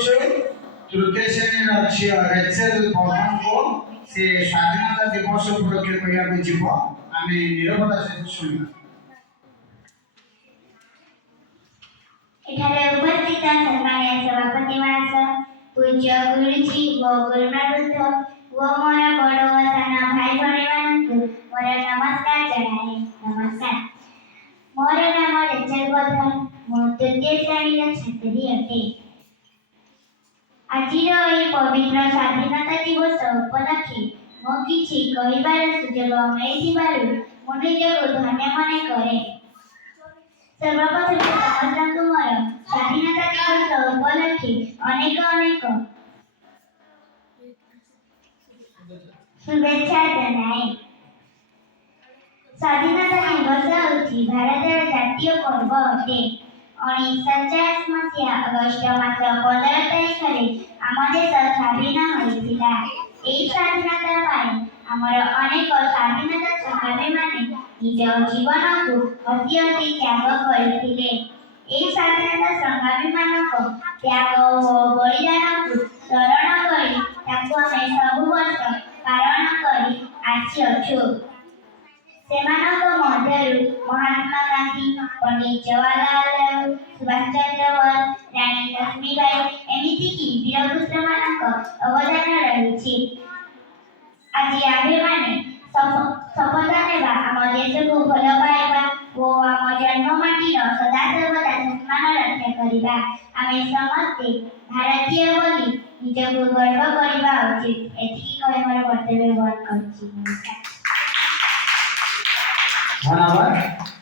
କରୁଛୁ ତୃତୀୟ ଶ୍ରେଣୀର ଝିଅ ରେଚେଲ ପ୍ରଧାନଙ୍କୁ ସେ ସ୍ୱାଧୀନତା ଦିବସ ଉପଲକ୍ଷେ କହିବାକୁ ଯିବ। ଆମେ ନିରବତା ସହିତ ଶୁଣିବା। ଏଠାରେ ଉପସ୍ଥିତ ସମ୍ମାନୀୟ ସଭାପତି ମହାଶୟ, ପୂଜ୍ୟ ଗୁରୁଜୀ ଓ ଗୁରୁମାବୃନ୍ଦ ଓ ମୋର ବଡ଼ ଓ ସାନ ଭାଇ ଭଉଣୀମାନଙ୍କୁ ମୋର ନମସ୍କାର ଜଣାଏ। ନମସ୍କାର। ମୋର ନାମ ରେଚେଲ ପ୍ରଧାନ। ମୁଁ ତୃତୀୟ ଶ୍ରେଣୀର ଛାତ୍ରୀ ଅଟେ। ଆଜିର ଏହି ପବିତ୍ର ସ୍ୱାଧୀନତା ଦିବସ ଉପଲକ୍ଷେ ମୁଁ କିଛି କହିବାର ସୁଯୋଗ ମିଳିଥିବାରୁ ମୁଁ ନିଜକୁ ଧନ୍ୟ ମନେ କରେ। ସର୍ବପ୍ରଥମେ ସମସ୍ତଙ୍କୁ ମୋର ସ୍ୱାଧୀନତା ଦିବସ ଉପଲକ୍ଷେ ଅନେକ ଅନେକ शुभेच्छा जनाए। स्वाधीनता दिवस ହେଉଛି ଭାରତର ଜାତୀୟ ପର୍ବ ଅଟେ। 1940 ମସିହା ଅଗଷ୍ଟ ମାସ 15 ତାରିଖରେ ଆମ ଦେଶ ସ୍ୱାଧୀନ ହୋଇଥିଲା। ଏହି ସ୍ୱାଧୀନତା ପାଇଁ ଆମର ଅନେକ ସ୍ୱାଧୀନତା ସଂଗ୍ରାମୀମାନେ ନିଜ ଜୀବନକୁ ହସି ହସି ତ୍ୟାଗ କରିଥିଲେ। ଏହି ସ୍ୱାଧୀନତା ସଂଗ୍ରାମୀମାନଙ୍କ ତ୍ୟାଗ ଓ ବଳିଦାନକୁ ସ୍ମରଣ କରି ତାକୁ ଆମେ ସବୁ ବର୍ଷ ପାଳନ କରି ଆସିଅଛୁ। ସେମାନଙ୍କ ମଧ୍ୟରୁ ମହାତ୍ମା ଗାନ୍ଧୀ, ପଣ୍ଡିତ ଜବାହରଲାଲ ନେହେରୁ, ସୁଭାଷ ଚନ୍ଦ୍ର ବୋଷ, ରାଣୀ ଲକ୍ଷ୍ମୀବାଇ ଏମିତିକି ବୀରପୁତ୍ରମାନଙ୍କ ଅବଦାନ ରହିଛି। ଆଜି ଆମ୍ଭେମାନେ ଶପଥ ନେବା ଆମ ଦେଶକୁ ଭଲ ପାଇବା ଓ ଆମ ଜନ୍ମମାଟିର ସଦାସର୍ବଦା ସମ୍ମାନ ରକ୍ଷା କରିବା। ଆମେ ସମସ୍ତେ ଭାରତୀୟ ବୋଲି ନିଜକୁ ଗର୍ବ କରିବା ଉଚିତ। ଏତିକି କହି ମୋର ବକ୍ତବ୍ୟ ବନ୍ଦ କରୁଛି। ଧନ୍ୟବାଦ।